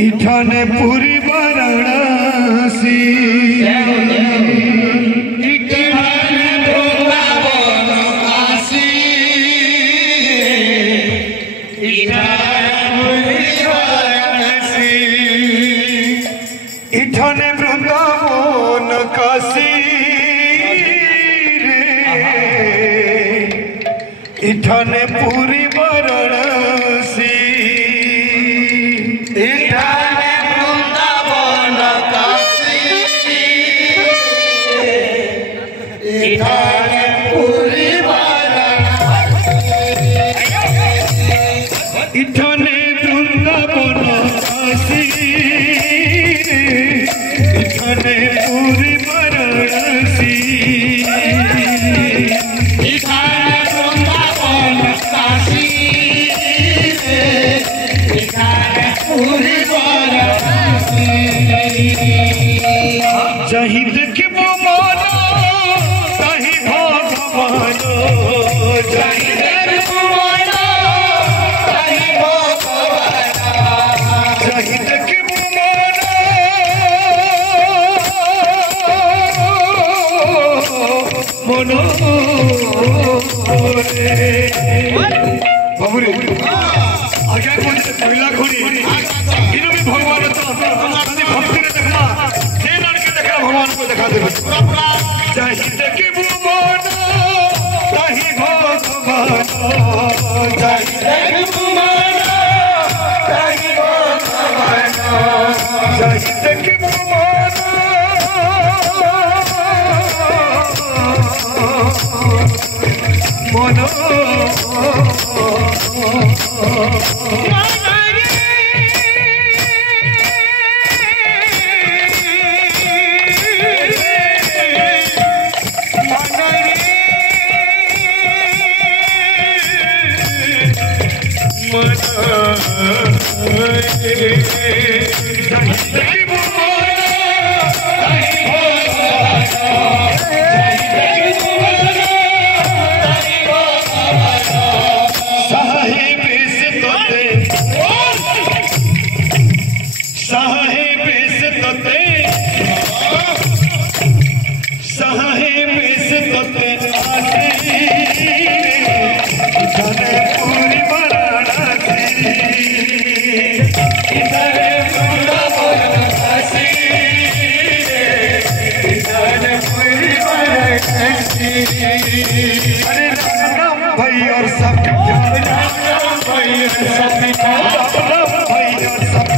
इठाने पूरी वाराणसी इठाने वृंदावन काशी इठाने पूरी वाराणसी इठाने वृंदावन काशी इठाने पूरी वाराणसी इठाने वृंदावन काशी इठाने पूरी वाराणसी जही देखे वो मानो तही भगवानो जही देखे वो मानो तही भगवानो जही देखे वो मानो मनो बाबूरे आगे मुझे पहला खोड़ी इन्हों भी भगवान तो अपनी भक्ति ने देखा भगवान को दिखा दे चाहिए कि वो मानो ताही भगवान चाहिए कि वो मानो ताही भगवान चाहिए कि वो मानो मनो अरे राम भाई और सब राम भाई और सब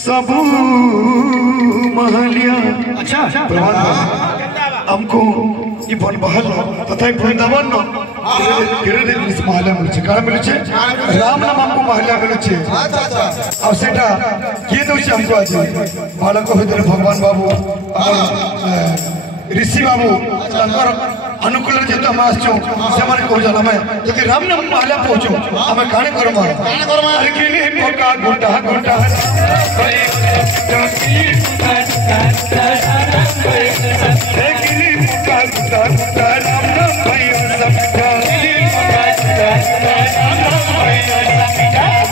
सब महलिया अच्छा हमको ये बन बहल तथा वृंदावन न धीरे धीरे महलिया मिलছে काण मिलছে राम नाम हमको महलिया मिलছে और सेटा ये दोषी हमको आज बालक भीतर भगवान बाबू ऋषि बाबू अनुकूल जेत हम आसचो से माने को जाना मैं जदि राम नाम महलिया पहुंचो हमें काणे करमा अरे के लिए पका गोटा गोटा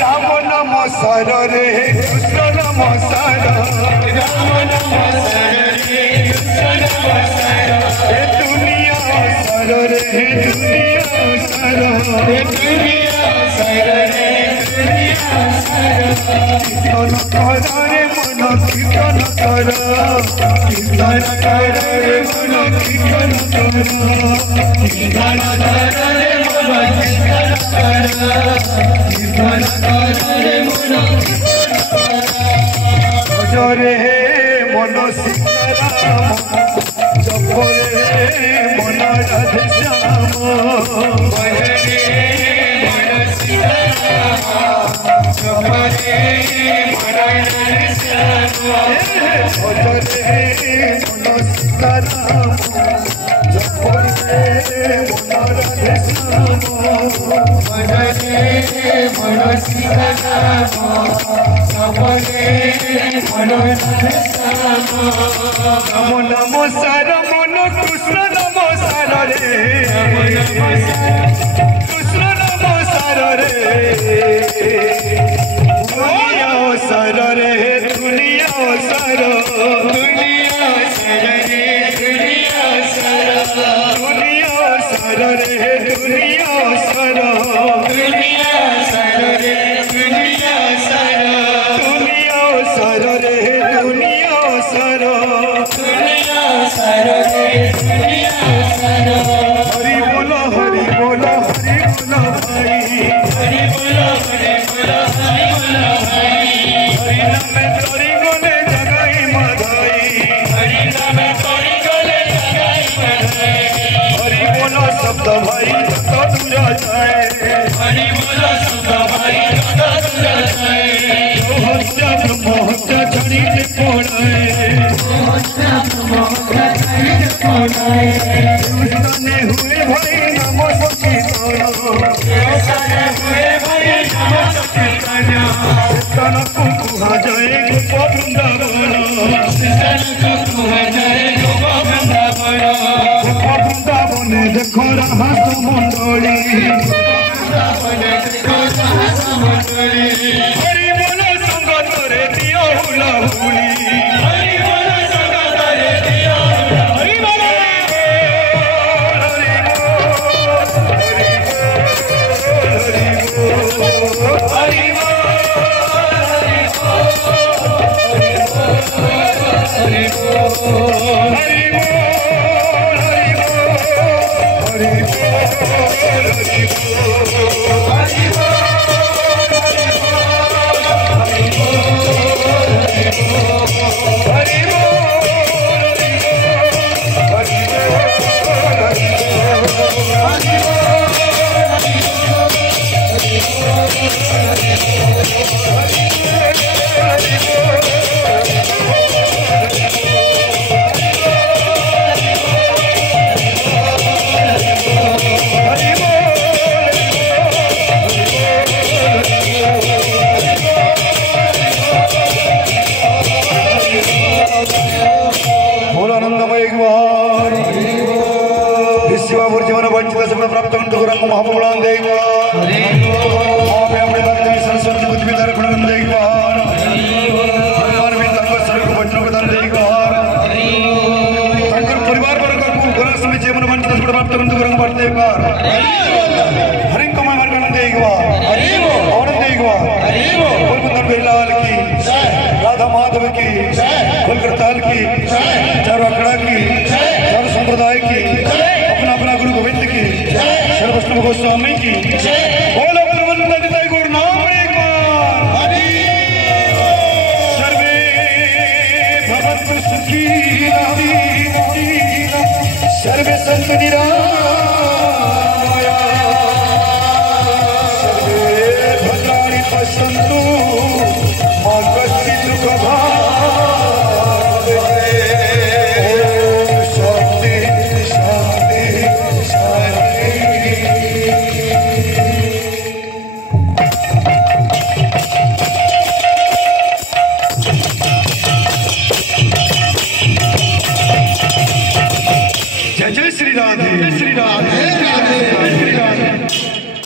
राम नम सर रे कृष्ण नम सर राम नम सर रे कृष्ण नम सर दुनिया सर रे दुनिया सर दुनिया सर रे दुनिया सर कीर्तन कर रे मन कीर्तन कर कीर्तन कर रे मन कीर्तन कर कीर्तन कर रे मन कीर्तन कर कीर्तन कर रे मन रे मन सीताराम जप रे मन राधे श्याम जपरे मन सीताराम जपरे मन सीताराम जपरे मन नमो नमो सार मन कृष्ण नमो सार रे कृष्ण नमो सार रे दुनिया सार रे दुनिया सार दुनिया सार रे दुनिया सार दुनिया सार रे दुनिया सार दुनिया सार रे दुनिया सार दुनिया सार रे दुनिया सार दुनिया सार रे दुनिया सार हरि बोलो भाई हरि बोलो भाई हरि नाम तोरी गोले जगाई मधाई हरि नाम तोरी गोले जगाई मधाई हरि बोलो शब्द भाई तो दूरा जाए हरि बोलो शब्द भाई तो दूरा जाए जो हत्या ब्रह्म हत्या छड़ी के कोड़ाए हत्या ब्रह्म हत्या छड़ी के कोड़ाए दुष्टने हुए भाई नमो संकीर्तन दुष्टने हुए भाई नमो संकीर्तन कृष्ण को कुहा जाए गोप वृंदावन कृष्ण को कुहा जाए गोप वृंदावन देखो रहस मंडली हरि बोलो संग तोरे दियो हुला हुली हरि बोलो संग तोरे दियो हरि बोलो हरि प्राप्त महापुराण देवा सरस्वती बुद्धि दर्पण देवा परिवार वर्ग को समय जीवन वंचित प्राप्त हरि कमल वर्गन देवा और देवा लाल की राधा माधव की कोलकाता की चारों अखड़ा की चारों संप्रदाय की अपना अपना गुरु गोविंद की सर्वस्व गोस्वामी की बोलो गुरु नाम एक बार सर्वे भवन्तु सुखिनः सर्वे सन्तु निरामया सर्वे भद्राणि पश्यन्तु मा कश्चित् दुःखभाग् शान्ति शान्ति शान्ति जय श्री राधे जय श्री राधे।